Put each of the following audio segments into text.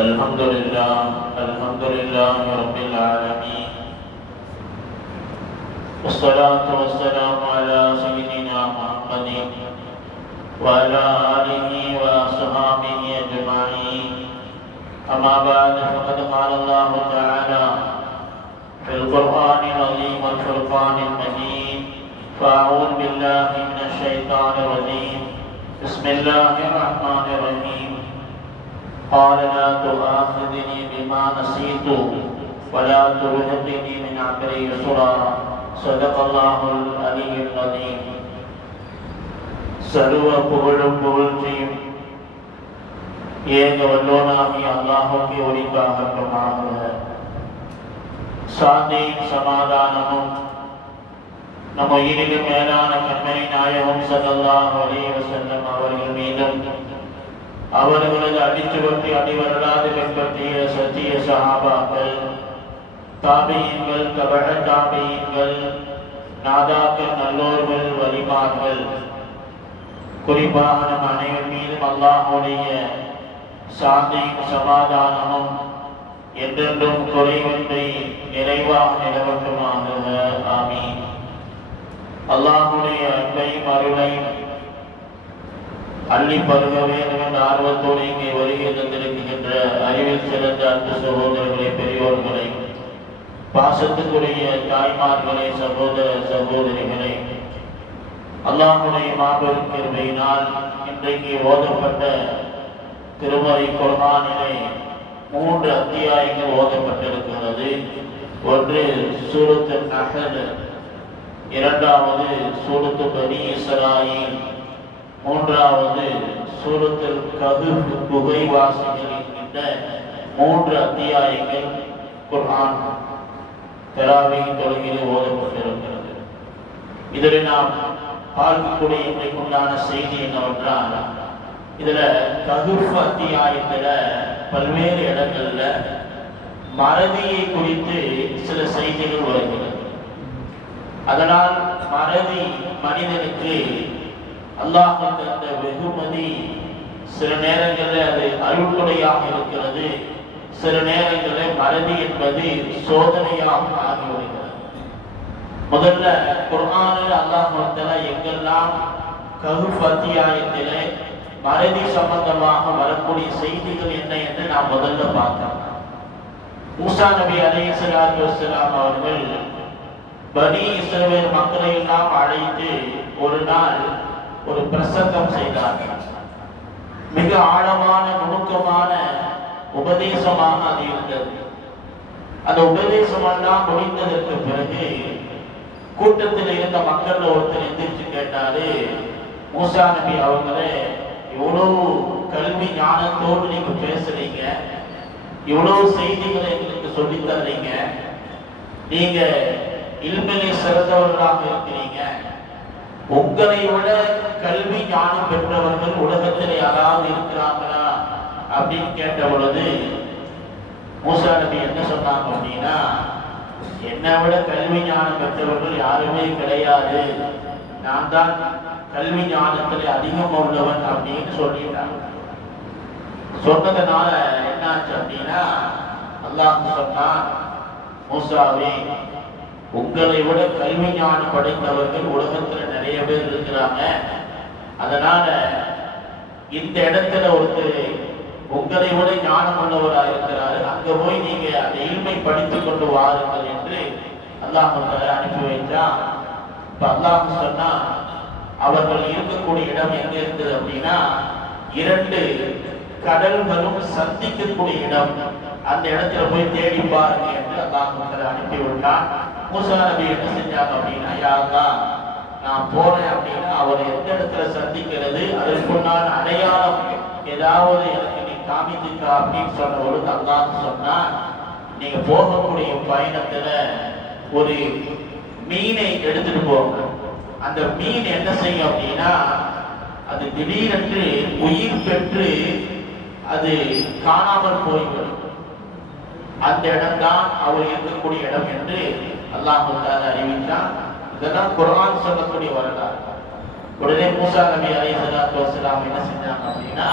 الحمد لله رب العالمين، والصلاة والسلام على سيدنا محمد وعلى آله وأصحابه أجمعين. أما بعد، فقد قال الله تعالى في القرآن العظيم والفرقان المجيد: فأعوذ بالله من الشيطان الرجيم، بسم الله الرحمن الرحيم. قال لا تؤاخذني بما نسيت ولا ترهقني من أمري يسرا. صدق الله العلي العظيم. சர்வ புகழும் புகழ்ச்சியும் ஏக வல்லோனாகிய அல்லாஹ்வுக்கு உரித்தாகட்டுமாக. சாந்தியும் சமாதானமும் நம் உயிரிலும் மேலான கண்மணி நாயகம் ஸல்லல்லாஹு அலைஹி வஸல்லம் அவர்கள் மீதும், அவர்களது அடிச்சுவற்றி அடிவரலாது பின்பற்றிய சத்திய சஹாபாக்கள், தாபியீன்கள், தபஅ தாபியீன்கள், நாதாக்கள், நல்லோர்கள், வலிமார்கள், குறிப்பாக நம் அனைவர் மீதும் அல்லாஹ்வுடைய சாந்தியும் சமாதானமும் என்றென்றும் குறைவின்றி நிறைவாக நிலவட்டுமாக. ஆமீன். அல்லாஹ்வுடைய அன்பையும் அருளையும் அள்ளி பருக வேண்டும் என்ற ஆர்வத்தோடு இங்கே வருகை தந்திருக்கின்ற அறிவில் சிறந்த அன்பு சகோதரர்களே, பெரியோர்களே, பாசத்துக்குரிய தாய்மார்களே, சகோதர சகோதரிகளே, அல்லாஹ்வுடைய மாபெரும் கிருபையினால் இன்றைக்கு ஓதப்பட்ட திருமறை குர்ஆனிலே 3 அத்தியாயங்கள் ஓதப்பட்டிருக்கிறது. ஒன்று சூரத்து நஹல், இரண்டாவது சூரத்து பனி இஸ்ராயீல், மூன்றாவது சூரத்துல் கஹ்ஃப், குகைவாசிகள் என்கின்ற 3 அத்தியாயங்கள் குர்ஆன் தராவீஹ் தொழுகையில் ஓதப்பட்டிருக்கிறது. இதில் நாம் பார்க்கக்கூடிய இன்றைக்குண்டான செய்தி என்னவென்றால், இதுல கஹ்ஃப் அத்தியாயத்துல பல்வேறு இடங்கள்ல மறதியை குறித்து சில செய்திகள் வருகிறது. அதனால் மறதி மனிதனுக்கு அல்லாஹ் தந்த வெகுமதி. சில நேரங்களில் அது அருள்கொடையாக இருக்கிறது, சில நேரங்களில் மறதி என்பது சோதனையாக ஆகிவிடுகிறது. முதல்ல குர்ஆனில் அல்லாஹ் தஆலா எங்கெல்லாம் கஹ்ஃப் அத்தியாயத்திலே மறதி சம்பந்தமாக வரக்கூடிய செய்திகள் என்ன என்று நாம் முதல்ல பார்த்தோம். மூசா நபி அலைஹிஸ்ஸலாத்து வஸ்ஸலாம் அவர்கள் பனி இஸ்ரவேல் மக்களை எல்லாம் அழைத்து ஒரு நாள் ஒரு பிரசங்கம் செய்தார்கள். மிக ஆழமான நுணுக்கமான உபதேசமாக அது இருந்தது. அந்த உபதேசமெல்லாம் முடிந்ததற்கு பிறகு கூட்டத்தில் இருந்த மக்கள் ஒருத்தர் எந்திரிச்சு கேட்டாரு, மூசா நபி அவங்களே, இவ்வளவு கல்வி ஞானத்தோடு நீங்க பேசுறீங்க, இவ்வளவு செய்திகளை எங்களுக்கு சொல்லி தர்றீங்க, நீங்க இல்மிலே சிறந்தவர்களாக இருக்கிறீங்க, உங்களை விட கல்வி ஞானம் பெற்றவர்கள் உலகத்தில் யாராவது இருக்கிறாங்களா அப்படின்னு கேட்ட பொழுது மூசா நபி என்ன சொன்னாங்க அப்படின்னா, என்னை விட கல்வி ஞானம் பெற்றவர்கள் யாருமே கிடையாது, நான் தான் கல்வி ஞானத்தில் அதிகம் உள்ளவன் அப்படின்னு சொல்லிட்டாங்க. சொன்னதுனால என்னாச்சு அப்படின்னா, அல்லாஹ் சொன்னான், மூசாவே, உங்களை விட கல்வி ஞானம் படைத்தவர்கள் உலகத்துல நிறைய பேர் இருக்கிறாங்க. அதனால இந்த இடத்துல ஒருத்தர் உங்களை விட ஞானம் உள்ளவராக இருக்கிறாரு, அங்க போய் நீங்க அந்த இல்மை படித்துக் கொண்டு வாருங்கள் என்று அல்லாஹ் அனுப்பி வைத்தான். இப்ப அல்லாஹ் சொன்னா, அவர்கள் இருக்கக்கூடிய இடம் எங்க இருக்குது அப்படின்னா, 2 கடல்களும் சந்திக்கக்கூடிய இடம், அந்த இடத்துல போய் தேடி பாருங்க என்று அல்லாஹ் அனுப்பி விட்டான். மூசா நபி என்ன செஞ்சாங்க அப்படின்னா, யா அல்லாஹ், நான் போறேன் அப்படின்னா அவர் எந்த இடத்துல சந்திக்கிறது, அதற்குண்டான அடையாளம் ஏதாவது எனக்கு நீ காமித்துக்கா அப்படின்னு சொன்ன பொழுது அல்லாஹ் சொன்னா, நீங்க போகக்கூடிய பயணத்துல ஒரு மீனை எடுத்துட்டு போங்க. அந்த மீன் என்ன செய்யும் அப்படின்னா, அது திடீரென்று உயிர் பெற்று அது காணாமல் போய்விடும். அந்த இடம்தான் அவர் இருக்கக்கூடிய இடம் என்று அல்லாஹ் அறிவித்தான். இதெல்லாம் குர்ஆன் சொல்லக்கூடிய வரலாறு. உடனே மூசா நபி அலைஹிஸ்ஸலாத்து வஸ்ஸலாம் என்ன செஞ்சாங்க அப்படின்னா,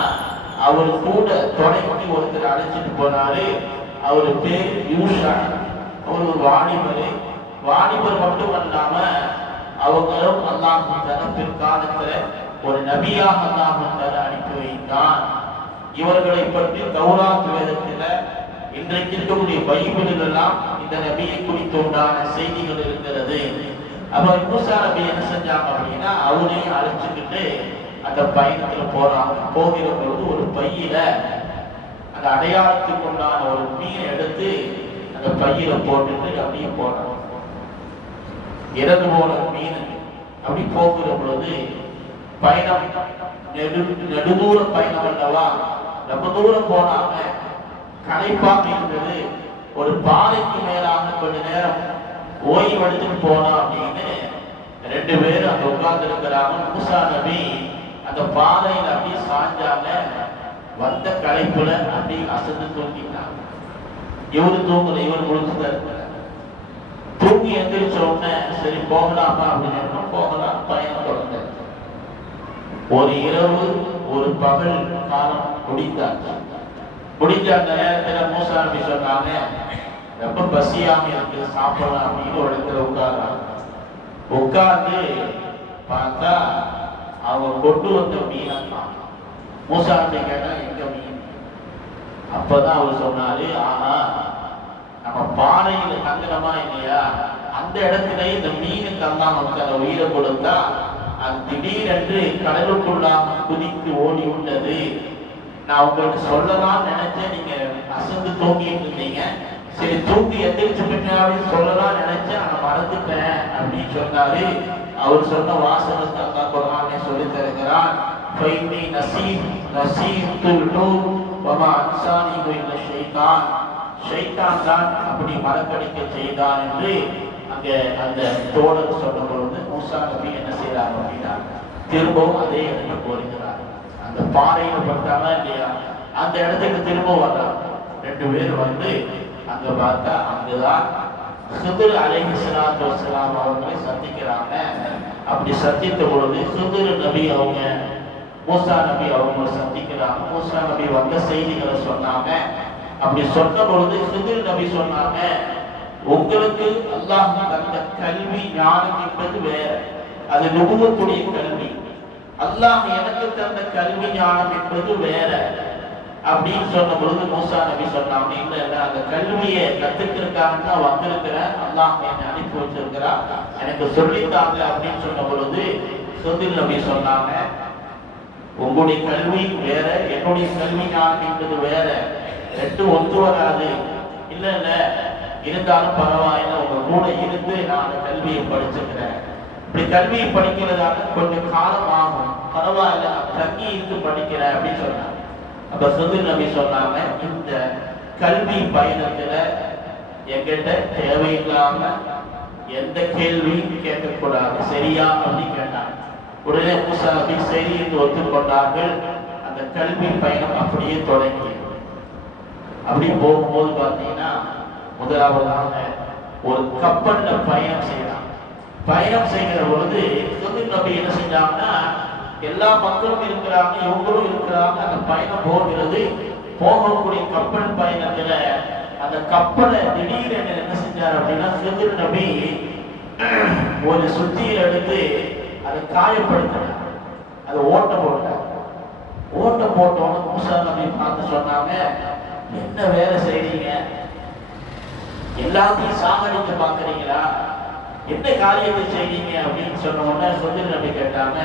அவர் கூட தொடங்கி ஒருத்தர் அழைச்சிட்டு போனாரு. அவரு பேர் யூஷா. அவர் ஒரு வாலிபர் மட்டும் அல்லாம அவங்களும் அல்லாஹ் பிற்காலத்துல ஒரு நபியாக அல்லாஹ் அனுப்பி வைத்தான். இவர்களை பற்றி தௌராத் வேதத்துல இன்றைக்கு இருக்கக்கூடிய பைபிளில் எல்லாம் இந்த நபியை குறித்து உண்டான செய்திகள் இருக்கிறது. அப்ப மூசா நபி என்ன செஞ்சாங்க அப்படின்னா அவரையும் அழைச்சுக்கிட்டு அந்த பயணத்துல போறாங்க. போகிற பொழுது ஒரு பையில அந்த அடையாளத்துக்கு உண்டான ஒரு மீனை எடுத்து அந்த பையில போட்டுட்டு அப்படியே போறாங்க. இறந்து போன மீன் அப்படி போகிற பொழுது பயணம் நெடுதூர பயணம் அல்லவா, ரொம்ப தூரம் போனாங்க. களைப்பாக இருந்தது. ஒரு பாறைக்கு மேலாக கொஞ்ச நேரம் ஓய்வு எடுத்துட்டு போனா அப்படின்னு 2 பேரும் அங்க உட்கார்ந்து இருக்கிறாங்க. மூசா நபி அந்த பாறையில அப்படி சாஞ்சாங்க. வந்த களைப்புல அப்படி அசந்து தூங்கிட்டாங்க. இவரு தூங்கல, இவர் முழுசுதான் இருக்கிறார். தூங்கி எந்திரிச்ச உடனே சரி போகலாமா அப்படின்னு போகலாம். பயணம் தொடர்ந்து ஒரு இரவு ஒரு பகல் காலம் முடிந்தாங்க. முடிஞ்ச அந்த நேரத்துல மூசா நபி சொன்னாங்க, ரொம்ப பசியாம இருக்கு, சாப்பிடலாம் அப்படின்னு ஒரு இடத்துல உட்கார்ந்து பார்த்தா அவங்க கொண்டு வந்த மீன். மூசா நபி கேட்டா எங்க மீன்? அப்பதான் அவர் சொன்னாரு, ஆனா நம்ம பாறையில தங்கணுமா இல்லையா, அந்த இடத்துல இந்த மீனுக்கு எல்லாம் அந்த உயிரை கொடுத்தா அது திடீரென்று கடலுக்குள்ளாக குதித்து ஓடி உள்ளது. நான் உங்களுக்கு சொல்லலாம் நினைச்சேன், நீங்க அசந்து தூங்கிட்டு இருந்தீங்க. சரி தூங்கி எந்திரிச்சு அப்படின்னு சொல்லலாம் நினைச்சேன், நான் மறந்துட்டேன் அப்படின்னு சொன்னாரு. அவர் சொன்ன வாசகத்தை அல்லாஹ் குர்ஆன்ல சொல்லி தருகிறான். ஃபைனி நசீத்துல் நூர் வமா அன்சானிஹு இல்ல ஷைத்தான். ஷைத்தான் தான் அப்படி மறக்கடிக்க செய்தான் என்று அங்கே அந்த தோழர் சொன்ன பொழுது மூசா நபி என்ன செய்யறாங்க அப்படின்னா திரும்பவும் அதே இடத்துக்கு போகிறார். அந்த பாறையில பட்டாங்களா இல்லையா, அந்த இடத்துக்கு திரும்ப வர்றாங்க. 2 பேர் வந்து அங்க பார்த்தா அங்குதான் ஹிதுர் அலைஹிஸ்ஸலாத்து வஸ்ஸலாம் அவர்களை சந்திக்கிறாங்க. அப்படி சந்தித்த பொழுது ஹிதுர் நபி அவங்க மூசா நபி அவங்க சந்திக்கிறாங்க. மூசா நபி வந்த செய்திகளை சொன்னாங்க. அப்படி சொன்ன பொழுது ஹிதுர் நபி சொன்னாங்க, உங்களுக்கு அல்லாஹ் தந்த கல்வி ஞானம் என்பது வேற, அது நுபுவத்துடைய கல்வி. அல்லாஹ் எனக்கு தந்த கல்வி ஞானம் என்பது வேற அப்படின்னு சொன்ன பொழுது மூசா நபி சொன்னாங்க, இல்ல இல்ல அந்த கல்வியை கத்துக்கிறதுக்காக தான் வந்திருக்கிறேன், அல்லாஹ் என்னை அனுப்பி வச்சிருக்கிறான், எனக்கு சொல்லித்தாங்க அப்படின்னு சொன்ன பொழுது ஹிதுர் நபி சொன்னாங்க, உங்களுடைய கல்வி வேற, என்னுடைய கல்வி ஞானம் என்பது வேற, 2 ஒத்து வராது. இல்ல இல்ல இருந்தாலும் பரவாயில்ல, உங்க கூட இருந்து நான் அந்த கல்வியை படிச்சுக்கிறேன். இப்படி கல்வியை படிக்கிறதாக கொஞ்சம் காலம் ஆகும், பரவாயில்ல நான் தங்கி இருந்து படிக்கிறேன் அப்படின்னு சொன்னாங்க. அப்ப ஹிதுர் நபி சொன்னாங்க, இந்த கல்வி பயணத்துல எங்கிட்ட தேவையில்லாம எந்த கேள்வியும் கேட்கக்கூடாது, சரியா அப்படின்னு கேட்டாங்க. உடனே மூசா நபி சரி என்று ஒத்துக்கொண்டார்கள். அந்த கல்வி பயணம் அப்படியே தொடங்கி அப்படி போகும்போது பார்த்தீங்கன்னா முதலாவதாக ஒரு கப்பல்ல பயணம் செய்யலாம். பயணம் செய்கிற பொழுது ஹிதுர் நபி என்ன செஞ்சாங்கன்னா, எல்லா மக்களும் இருக்கிறாங்க, இவங்களும் இருக்கிறாங்க, அந்த பயணம் போகிறது. போகக்கூடிய கப்பல் பயணத்துல அந்த கப்பலை திடீரென என்ன செஞ்சார் அப்படின்னா ஹிதுர் நபி ஒரு சுத்தியில் எடுத்து அதை காயப்படுத்தினார். அதை ஓட்ட போட்டார். ஓட்ட போட்டோன்னு மூசா நபி பார்த்து சொன்னாங்க, என்ன வேலை செய்றீங்க, எல்லாத்தையும் சாகடிக்க பாக்குறீங்களா, என்ன காரியத்தை செய்றீங்க அப்படின்னு சொன்ன உடனே ஹிதுர் நபி கேட்டாங்க,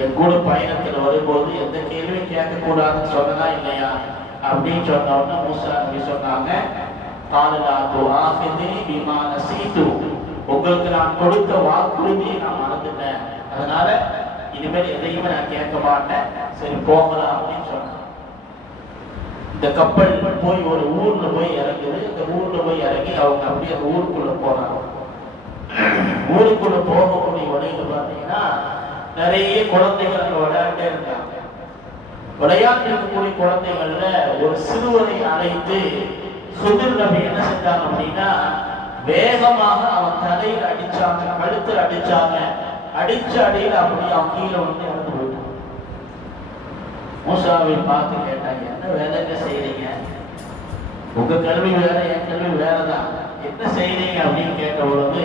என் கூட பயணத்துல வரும்போது எந்த கேள்வியும் கேட்க கூடாதுன்னு சொன்னதா இல்லையா அப்படின்னு சொன்ன உடனே மூசா நபி சொன்னாங்க, உங்களுக்கு நான் கொடுத்த வாக்குறுதியை நான் மறந்துட்டேன், அதனால இனிமேல் எதையுமே நான் கேட்க மாட்டேன், சரி போகலாம் அப்படின்னு சொன்னேன். இந்த கப்பல் போய் ஒரு ஊர்ல போய் இறங்குது. இந்த ஊர்ல போய் இறங்கி அவங்க அப்படியே அந்த ஊருக்குள்ள போறாங்க. ஊருக்குள்ள போகக்கூடிய வழியில பாத்தீங்கன்னா நிறைய குழந்தைகள் அங்க விளையாண்டே இருந்தாங்க. விளையாண்டு இருக்கக்கூடிய குழந்தைகள்ல ஒரு சிறுவனை அழைத்து ஹிதுர் நபி என்ன செஞ்சாங்க அப்படின்னா வேகமாக அவன் தலையில் அடிச்சாங்க, கழுத்தில் அடிச்சாங்க. அடிச்ச அடியில் அப்படி அவன் கீழே வந்து இறந்து போயிட்டான். மூசாவை பார்த்து கேட்டாங்க, என்ன வேலைங்க செய்றீங்க? உங்க கல்வி வேற, என் கல்வி வேறதான், என்ன செய்றீங்க அப்படின்னு கேட்ட பொழுது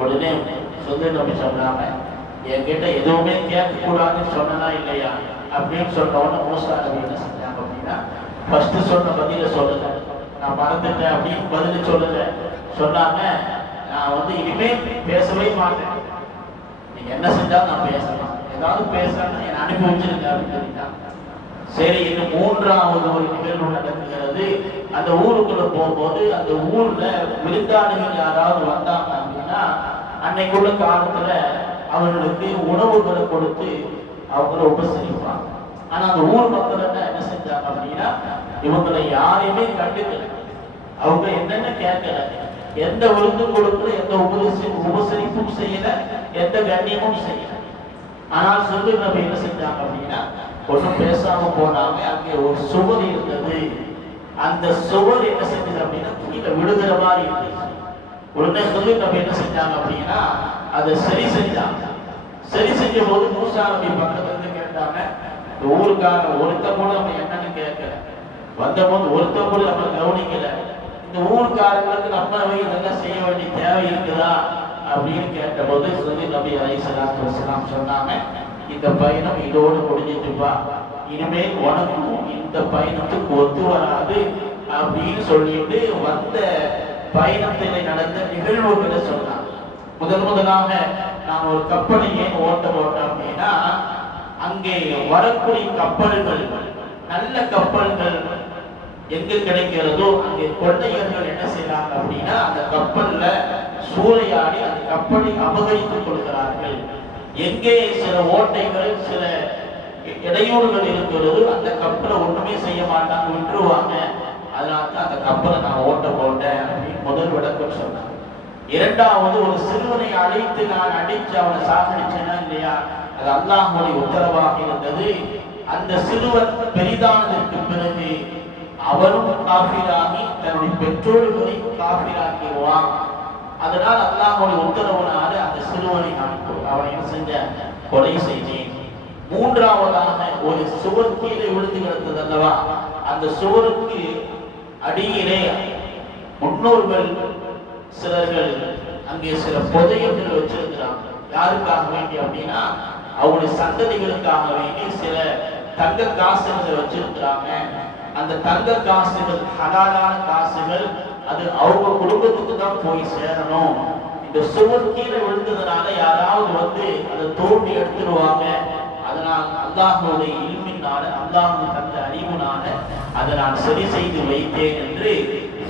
உடனே சொல்லு நம்பி சொன்னாங்க, என்கிட்ட எதுவுமே கேட்கக்கூடாதுன்னு சொன்னா இல்லையா அப்படின்னு சொன்ன உடனே மூசா நபி என்ன செஞ்சாங்க அப்படின்னா, ஃபர்ஸ்ட் சொன்ன பதில சொல்லல, நான் மறந்துட்டேன் அப்படின்னு பதில சொல்லல. சொன்னாங்க, நான் வந்து இனிமே பேசவே மாட்டேன், நீங்க என்ன செஞ்சாலும் நான் பேசலாம், ஏதாவது பேசுறேன்னு என்னை அனுப்பி வச்சிருங்க அப்படின்னு சொல்லிட்டாங்க. சரி, இன்னும் மூன்றாவது ஒரு நிகழ்வு நடக்குகிறது. அந்த ஊருக்குள்ள போகும்போது அந்த ஊர்ல விருந்தாளிகள் யாராவது வந்தாங்க அப்படின்னா அன்னைக்குள்ள காலத்துல அவர்களுக்கு உணவுகளை கொடுத்து அவங்கள உபசரிப்பாங்க. ஆனா அந்த ஊர் மக்கள் என்ன செஞ்சாங்க அப்படின்னா, இவங்களை யாரையுமே கண்டுக்கல, அவங்க என்னென்ன கேட்கல, எந்த விருந்தும் கொடுக்கல, எந்த உபசரிப்பும் செய்யல, எந்த கண்ணியமும் செய்யல. ஆனால் சொல்லு நபி என்ன செஞ்சாங்க அப்படின்னா, ஒன்றும் பேசாம போனாங்க. அங்கே ஒரு சுவர் இருந்தது, அந்த சுவர் என்ன செஞ்சது அப்படின்னா கீழே விழுகிற மாதிரி இருந்துச்சு. உடனே சொல்லு நபி என்ன செஞ்சாங்க அப்படின்னா அதை சரி செஞ்சாங்க. சரி செஞ்ச போது மூசா நபி பக்கத்துல இருந்து கேட்டாங்க, இந்த ஊருக்காக ஒருத்த கூட நம்ம என்னன்னு கேட்கல, வந்த போது ஒருத்த கூட நம்ம கவனிக்கல, இந்த ஊருக்காரங்களுக்கு நம்ம இதெல்லாம் செய்ய வேண்டிய தேவை இருக்குதா அப்படின்னு கேட்ட போது சொல்லி நபி அலைஹிஸ்ஸலாத்து வஸலாம் சொன்னாங்க, இந்த பயணம் இதோடு முடிஞ்சிட்டுப்பா, இனிமேல் உனக்கும் இந்த பயணத்துக்கு ஒத்து வராது அப்படின்னு சொல்லிட்டு வந்த பயணத்திலே நடந்த நிகழ்வுகளை சொன்னாங்க. முதலாக நான் ஒரு கப்பலை ஏன் ஓட்ட போட்டேன் அப்படின்னா, அங்கே வரக்கூடிய கப்பல்கள் நல்ல கப்பல்கள் எங்க கிடைக்கிறதோ அங்கே கொள்ளையர்கள் என்ன செய்யறாங்க அப்படின்னா அந்த கப்பல்ல சூறையாடி அந்த கப்பலை அபகரித்துக் கொள்கிறார்கள். எங்கே சில ஓட்டைகள் சில இடையூறுகள் இருக்கிறது அந்த கப்பலை ஒண்ணுமே செய்ய மாட்டாங்க, விட்டுருவாங்க, அதனால்தான் அந்த கப்பலை நான் ஓட்ட போட்டேன் அப்படின்னு முதல் விளக்கம் சொன்னாங்க. இரண்டாவது, ஒரு சிறுவனை அழைத்து நான் அடிச்சு அவனை சாகடிச்சேனா இல்லையா, அது அல்லாஹ்வுடைய உத்தரவாக இருந்தது. அந்த சிறுவன் பெரிதானதற்கு பிறகு அவனும் காஃபிராகி தன்னுடைய பெற்றோர்களையும் காஃபிராக்கிடுவான். அதனால் அல்லாஹ்வுடைய உத்தரவுனால அந்த சிறுவனை அவனை செஞ்ச கொலை செய்தேன். மூன்றாவதாக, ஒரு சுவர் கீழே விழுந்து கிடந்தது அல்லவா, அந்த சுவருக்கு அடியிலே முன்னோர்கள் சிலர்கள் அங்கே சில புதையல்கள் வச்சிருக்கிறாங்க. யாருக்காக வேண்டி அப்படின்னா அவருடைய சந்ததிகளுக்காக வேண்டி சில தங்க காசுகளை வச்சிருக்கிறாங்க. அந்த தங்க காசுகள் ஹலாலான காசுகள், அது அவங்க குடும்பத்துக்கு தான் போய் சேரணும். இந்த சுவர் கீழே விழுந்ததுனால யாராவது வந்து அதை தோண்டி எடுத்துருவாங்க. அதனால் அல்லாஹ்வுடைய இல்மினால, அல்லாஹ் தந்த அறிவுனால அதை நான் சரி செய்து வைத்தேன் என்று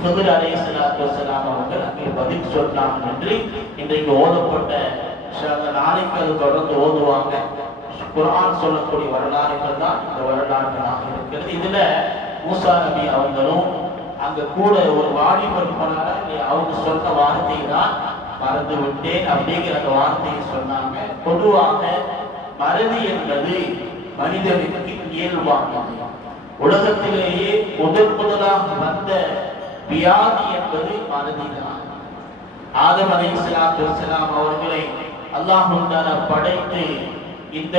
ஹுதுர் அலைஹிஸ்ஸலாத்து வஸலாம் அவர்கள் அங்கே பதில் சொன்னாங்க என்று இன்றைக்கு ஓதப்பட்ட நாளைக்கு அது தொடர்ந்து ஓதுவாங்க. குர்ஆன் சொல்லக்கூடிய வரலாறுகள் தான் இந்த வரலாறுகளாக இருக்கிறது. இதுல மூசா நபி அவங்களும் அங்க கூட ஒரு வாலிபர் போனால அவங்க சொன்ன வார்த்தை தான் மறந்து விட்டேன் அப்படிங்கிற அந்த வார்த்தையை சொன்னாங்க. பொதுவாக மறதி என்பது மனிதனுக்கு இயல்பானது. உலகத்திலேயே முதலாக வந்த வியாதி என்பது மறதிதான். ஆதம் அலைஹிஸ்ஸலாத்து வஸலாம் அவர்களை அல்லாஹ் தஆலா படைத்து இந்த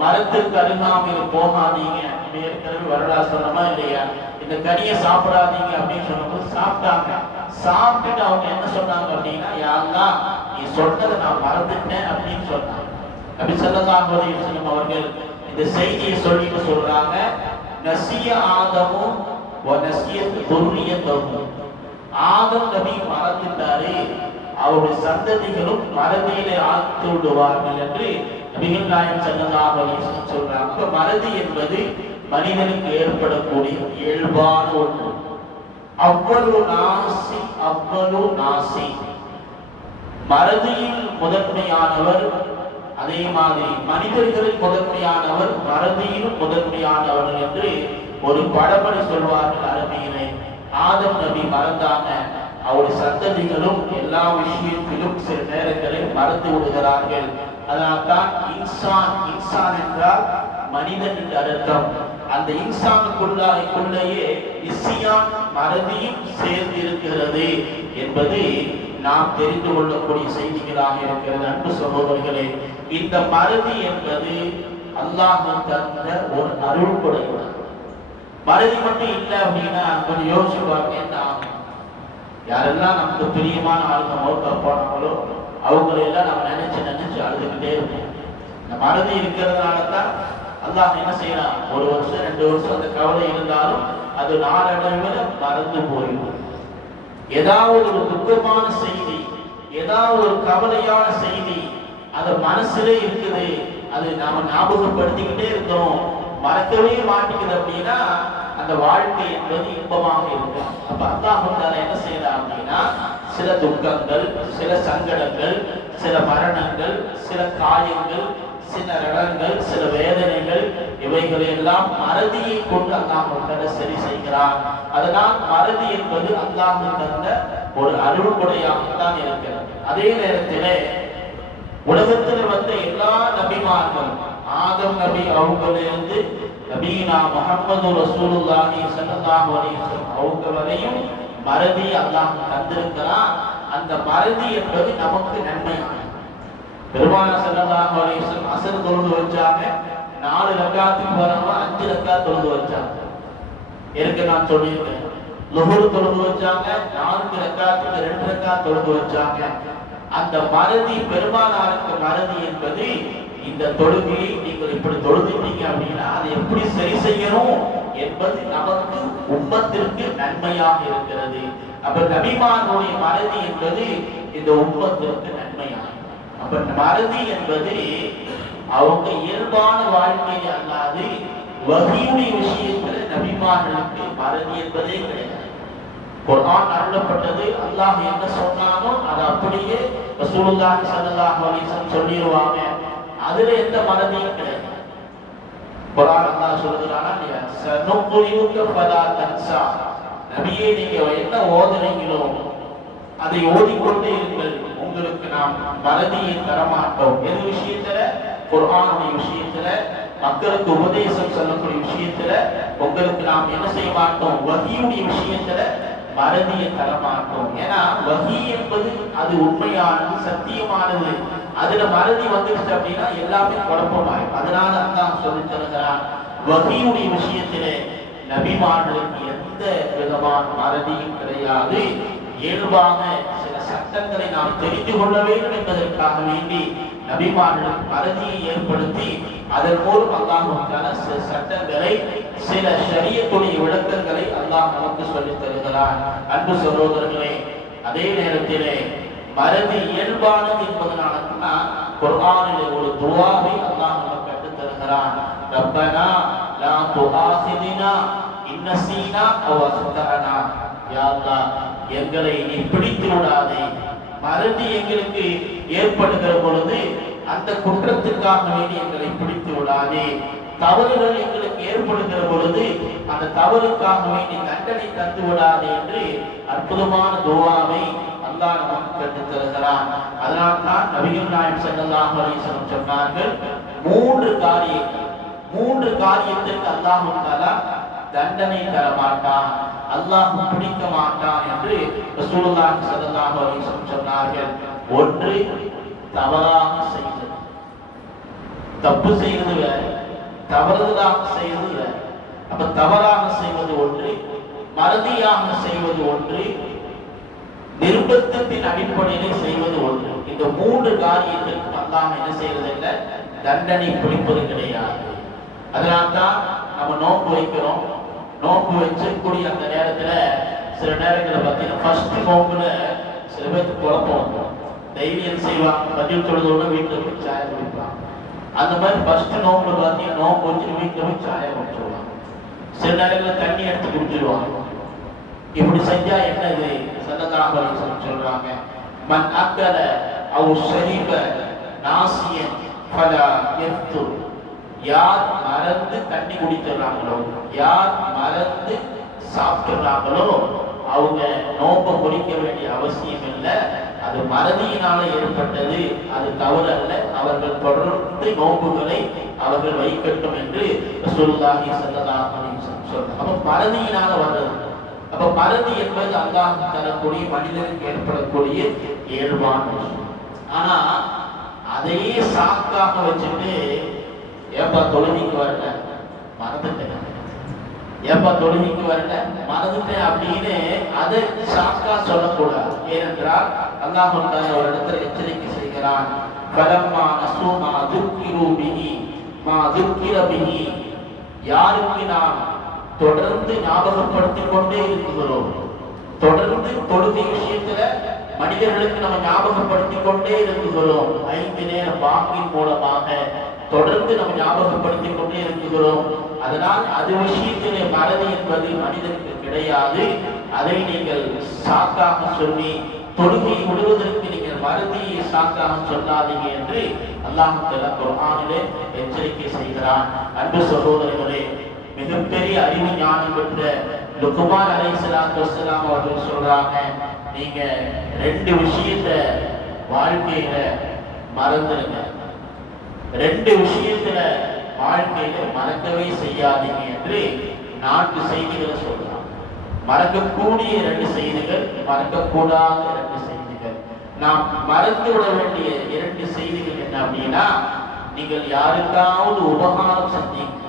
மரத்துக்கு அருகாமையில் போகாதீங்க, ஏற்கனவே வரலாறு சொன்னமா இல்லையா, இந்த கனியை சாப்பிடாதீங்க அப்படின்னு சொன்னபோது சாப்பிட்டாங்க. சாப்பிட்டுட்டு அவங்க என்ன சொன்னாங்க அப்படின்னா, யா அல்லாஹ் நீ சொன்னதை நான் மறந்துட்டேன் அப்படின்னு சொன்னாங்க. நபி ஸல்லல்லாஹு அலைஹி வஸல்லம் அவர்கள் இந்த செய்தியை சொல்லிட்டு சொல்றாங்க, நசிய ஆதமு வ நசியத் துர்ரியத்துஹு. ஆதம் நபி மறந்துட்டாரு, அவருடைய சந்ததிகளும் மறதியிலே ஆழ்த்து விடுவார்கள் என்று நபிகள் நாயகம் ஸல்லல்லாஹு அலைஹி வஸல்லம் சொல்றாங்க. அப்ப மறதி என்பது மனிதனுக்கு ஏற்படக்கூடிய இயல்பான ஒன்று. அவ்வளவு நாசி மறதியில் முதன்மையானவர், அதே மாதிரி மனிதர்களில் முதன்மையானவர், மறதியிலும் முதன்மையானவர் என்று ஒரு பழமொழி சொல்வார்கள் அரபியிலே. ஆதம் நபி மறந்தாங்க, அவருடைய சந்ததிகளும் எல்லா விஷயத்திலும் சில நேரங்களில் மறந்து விடுகிறார்கள். அதனால்தான் இன்சான் என்றால் மனிதன் என்று அர்த்தம். அந்த இன்சானுக்குள்ளேயே இஸ்யான் மறதியும் சேர்ந்து இருக்கிறது என்பது நாம் தெரிந்து கொள்ளக்கூடிய செய்திகளாக இருக்கிறது. அன்பு சகோதரர்களே, இந்த மறதி என்பது அல்லாஹ் தந்த ஒரு அருள் கொடை. மறதி மட்டும் இல்லை அப்படின்னா கொஞ்சம் யோசிச்சு பாருங்க என்ன ஆகும். யாரெல்லாம் நமக்கு பிரியமான ஆளுங்க மௌத்தா போனாங்களோ அவங்களெல்லாம் நம்ம நினைச்சு அழுதுகிட்டே இருப்போம். இந்த மறதி இருக்கிறதுனால தான் அல்லாஹ் என்ன செய்யலாம், ஒரு வருஷம் 2 வருஷம் அந்த கவலை இருந்தாலும் அது நாளடைவில் மறந்து போயிடும். ஏதாவது ஒரு துக்கமான செய்தி, ஏதாவது ஒரு கவலையான செய்தி அது மனசுலே இருக்குது, அது நாம ஞாபகப்படுத்திக்கிட்டே இருக்கிறோம், மறக்கவே மாட்டேங்குது அப்படின்னா அந்த வாழ்க்கை என்பது இன்பமாக இருக்கும். அப்ப அல்லாஹ் என்ன செய்யலாம் அப்படின்னா சில துக்கங்கள், சில சங்கடங்கள், சில மரணங்கள், சில காயங்கள், சில ரணங்கள், சில வேதனைகள், இவைகளை எல்லாம் மறதியை கொண்டு அல்லாஹ் சரி செய்கிறான். அதனால் மறதி என்பது அல்லாஹ் தந்த ஒரு அருள் கொடையாகத்தான் இருக்கிறது. அதே நேரத்திலே உலகத்தில் வந்த எல்லா நபிமார்களும் ஆதம் நபி அவங்களிலிருந்து நபீனா முஹம்மது ரசூலுல்லாஹி ஸல்லல்லாஹு அலைஹி வஸல்லம் அவங்க வரையும் மறதி அல்லாஹ் தந்திருக்கிறான். அந்த மறதி என்பது நமக்கு நன்மையானது. பெருமானார் ஸல்லல்லாஹு அலைஹி வஸல்லம் அஸ்ர் தொழுது வச்சாங்க, 4 ரக்காத்துக்கு வரவங்க 5 ரக்காத் தொழுது வச்சாங்க. ஏற்கனவே நான் சொல்லியிருக்கேன். லுஹர் தொழுது வச்சாங்க, 4 ரக்காத்துக்கு 2 ரக்காத் தொழுது வச்சாங்க. அந்த மறதி, பெருமானாருக்கு மறதி என்பது இந்த தொழுகையை நீங்கள் இப்படி தொழுதிட்டீங்க அப்படின்னா அதை எப்படி சரி செய்யணும் என்பது நமக்கு உம்மத்திற்கு நன்மையாக இருக்கிறது. அப்ப நபிமானுடைய மறதி என்பது இந்த உம்மத்திற்கு நன்மையாக. அப்ப மறதி என்பது அவங்க இயல்பான வாழ்க்கையில் அல்லாது வஹீயுடைய விஷயத்தில் நபிமார்களுக்கு மறதி என்பதே கிடையாது. குர்ஆன் அருளப்பட்டது, அல்லாஹ் என்ன சொன்னானோ அதை அப்படியே ரசூலுல்லாஹி ஸல்லல்லாஹு அலைஹி வஸல்லம் சொல்லிடுவாங்க. அதுல எந்த மறதியும் கிடையாது. குர்ஆன் அல்லாஹ் சொல்றானா இல்லையா, சனுக்ரியுக ஃபலா தன்ஸா, நபியே நீங்க என்ன ஓதுறீங்களோ அதை ஓதிக்கொண்டே இருங்கள், உங்களுக்கு நாம் மறதியை தரமாட்டோம். எது விஷயத்துல? குர்ஆனுடைய விஷயத்துல, மக்களுக்கு உபதேசம் சொல்லக்கூடிய விஷயத்துல உங்களுக்கு நாம் என்ன செய்ய மாட்டோம், வஹீயுடைய விஷயத்துல மறதியை தரமாட்டோம். ஏன்னா வஹீ என்பது அது உண்மையானது, சத்தியமானது. அதுல மறதி வந்துருச்சு அப்படின்னா எல்லாமே குழப்பமாயிடும். அதனால அல்லாஹ் சொல்லி தருகிறான், வஹீயுடைய விஷயத்திலே நபிமார்களுக்கு எந்த விதமான மறதியும் கிடையாது. இயல்பான சில சட்டங்களை நாம் தெரிந்து கொள்ள வேண்டும் என்பதற்காக வேண்டி நபிமார்களுக்கு மறதியை ஏற்படுத்தி அதன் மூலம் அல்லாஹ் சில சட்டங்களை, சில ஷரியத்துடைய விளக்கங்களை அல்லாஹ் நமக்கு சொல்லித் தருகிறான். அன்பு சகோதரர்களே, அதே நேரத்திலே மறதி இயல்பானது என்பதனால குர்ஆனிலே ஒரு துஆவை அல்லாஹ் நமக்கு கற்றுத் தருகிறான். ரப்பனா லா துஆஸிதினா இன் நஸீனா அவ் அக்தஅனா. யா அல்லாஹ், எங்களை நீ பிடித்து விடாதே. மறதி எங்களுக்கு ஏற்படுகிற பொழுது அந்த குற்றத்திற்காக வேண்டி எங்களை பிடித்து விடாதே. தவறுகள் எங்களுக்கு ஏற்படுகிற பொழுது அந்த தவறுக்காக வேண்டி தண்டனை தந்து விடாதே என்று அற்புதமான துஆவை அல்லாஹ் நமக்கு கற்றுத் தருகிறான். அதனால்தான் நபிகள் நாயகம் ஸல்லல்லாஹு அலைஹி வஸல்லம் சொன்னார்கள், 3 காரியத்திற்கு அல்லாஹ் தஆலா தண்டனை தர மாட்டான், அல்லாஹ் பிடிக்க மாட்டான் என்று ரசூலுல்லாஹி ஸல்லல்லாஹு அலைஹி வஸல்லம் சொன்னார்கள். ஒன்று, தவறாக செய்வது. தப்பு செய்வது வேற, தவறுதலாக செய்வது வேற. அப்ப தவறாக செய்வது ஒன்று, மறதியாக செய்வது ஒன்று, நிர்பந்தத்தின் அடிப்படையிலே செய்வது ஒன்று. இந்த 3 காரியத்திற்கு அல்லாஹ் என்ன செய்வது இல்லை, தண்டனை பிடிப்பது கிடையாது. அதனால்தான் நம்ம நோன்பு வைக்கிறோம். நோன்பு வச்சக்கூடிய அந்த நேரத்துல சில நேரங்களில் பார்த்தீங்கன்னா ஃபர்ஸ்ட் நோன்புல சில பேருக்கு குழப்பம், தைரியம் செய்வாங்க, பதில் தொழுதோட வீட்டில் போய் சாயம் குடிப்பாங்க. அந்த மாதிரி ஃபர்ஸ்ட் நோன்பு பார்த்தீங்கன்னா நோன்பு வச்சு வீட்டில் போய் சாயம் குடிச்சிடுவாங்க. சில நேரங்களில் தண்ணி எடுத்து குடிச்சிடுவாங்க. இப்படி செஞ்சா என்னது? ஸல்லல்லாஹு அலைஹி வஸல்லம் சொல்றாங்க, மன் அக்கல அவ் ஷரீப நாசியன் ஃபலா யஃதுர். யார் மறந்து தண்ணி குடிக்கிறாங்களோ, யார் மறந்து சாப்பிடுறாங்களோ அவங்க நோன்பை முடிக்க வேண்டிய அவசியம் இல்லை. அது மறதியினால ஏற்பட்டது, அது தவறு அல்ல. அவர்கள் தொடர்ந்து நோன்புகளை அவர்கள் வைக்கட்டும் என்று ரசூலுல்லாஹி ஸல்லல்லாஹு அலைஹி வஸல்லம் சொல்றாங்க. அப்ப மறதியினால வர்றது. அப்ப மறதி என்பது அல்லாஹ் தரக்கூடிய மனிதனுக்கு ஏற்படக்கூடிய இயல்பான விஷயம். ஆனா அதையே சாக்காக வச்சுட்டு ஏப்பா தொழுகைக்கு வரல, மறந்துட்டேன், ஏப்பா தொழுகைக்கு வரல மறந்துட்டேன் அப்படின்னு அதை சாக்கா சொல்லக்கூடாது. ஏனென்றால் அல்லாஹ் ஒரு இடத்துல எச்சரிக்கை செய்கிறான், ஃபலம்மா நஸூ மா ذُكِّرُوا بِهِ மா ذُكِّرَ بِهِ, யாருக்கு நாம் தொடர்ந்து ஞாபகப்படுத்திக் கொண்டே இருக்கிறோம், தொடர்ந்து தொழுகை விஷயத்துல மனிதர்களுக்கு நம்ம ஞாபகப்படுத்திக் கொண்டே இருக்கிறோம், 5 நேர வாக்கின் மூலமாக தொடர்ந்து நம்ம ஞாபகப்படுத்திக் கொண்டே இருக்கிறோம். அதனால் அது விஷயத்திலே மறதி என்பது மனிதனுக்கு கிடையாது. அதை நீங்கள் சாக்காக சொல்லி தொழுகை விடுவதற்கு நீங்கள் மறதியை சாக்காக சொல்லாதீங்க என்று அல்லாஹ் தஆலா குர்ஆனிலே எச்சரிக்கை செய்கிறான். அன்பு சகோதரர்களே, மிகப்பெரிய அறிவு ஞானம் பெற்ற லுக்மான் அலைஹிஸ்ஸலாத்து வஸ்ஸலாம் அவர்கள் சொல்றாங்க, நீங்க 2 விஷயத்தை வாழ்க்கையில மறந்துடுங்க, 2 விஷயத்துல வாழ்க்கையில மறக்கவே செய்யாதீங்க என்று 4 செய்திகளை சொல்றாங்க. மறக்கக்கூடிய 2 செய்திகள், மறக்கக்கூடாத 2 செய்திகள். நாம் மறந்து விட வேண்டிய 2 செய்திகள் என்ன அப்படின்னா, நீங்கள் யாருக்காவது உபகாரம் செஞ்சீங்க,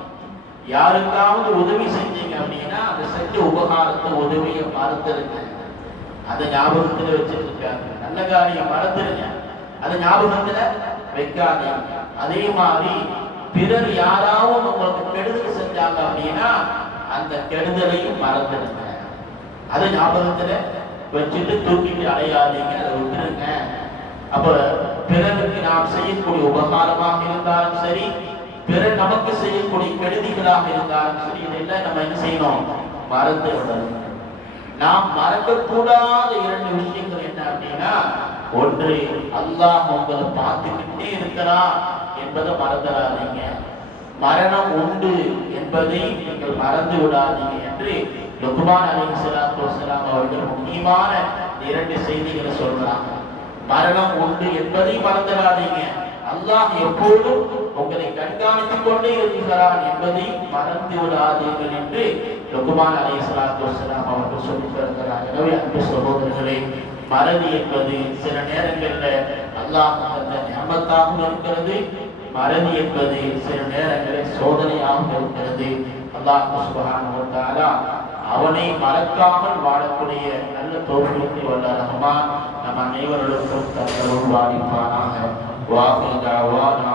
யாருக்காவது உதவி செஞ்சீங்க அப்படின்னா அந்த செஞ்ச உபகாரத்தை உதவியை மறந்துருங்க, அதை ஞாபகத்துல வச்சுட்டு இருக்காங்க. நல்ல காரியம் மறந்துருங்க, அதை ஞாபகத்துல வைக்காதீங்க. அதே மாதிரி பிறர் யாராவது உங்களுக்கு கெடுதல் செஞ்சாங்க அப்படின்னா அந்த கெடுதலையும் மறந்துடுங்க, அதை ஞாபகத்துல வச்சுட்டு தூக்கிட்டு அடையாதீங்க, அதை விட்டுருங்க. அப்ப பிறருக்கு நாம் செய்யக்கூடிய உபகாரமாக இருந்தாலும் சரி, பிறர் நமக்கு செய்யக்கூடிய கெடுதிகளாக இருந்தாலும் சரி, இதெல்லாம் நம்ம என்ன செய்யணும், மறந்து விடணும். நாம் மறக்கக்கூடாத 2 விஷயங்கள் என்ன அப்படின்னா, ஒன்று அல்லாஹ் உங்களை பார்த்துக்கிட்டே இருக்கிறான் என்பதை மறந்துடாதீங்க, மரணம் உண்டு என்பதை நீங்கள் மறந்து விடாதீங்க என்று லுக்மான் அலைஹிஸ்ஸலாத்து வஸ்ஸலாம் அவர்கள் முக்கியமான 2 செய்திகளை சொல்றாங்க. மரணம் உண்டு என்பதை மறந்துடாதீங்க, அல்லாஹ் எப்போதும் உங்களை கண்காணித்துக் கொண்டே இருக்கிறான் என்பதை மறந்து விடாதீர்கள் என்று லுக்மான் அலைஹிஸ்ஸலாத்து வஸ்ஸலாம் அவர்கள் சொல்லித் தருகிறார். எனவே அன்பு சகோதரர்களே, மறதி என்பது சில நேரங்களில் அல்லாஹ் தந்த நிஅமத்தாகவும் இருக்கிறது, மறதி என்பது சில நேரங்களில் சோதனையாகவும் இருக்கிறது. அல்லாஹ் சுப்ஹானஹு வ தஆலா அவனை மறக்காமல் வாழக்கூடிய நல்ல தௌஃபீக்கை வல்ல ரஹ்மான் நம் அனைவருக்கும் தந்தருள்வானாக. வாஹிரு தஅவானா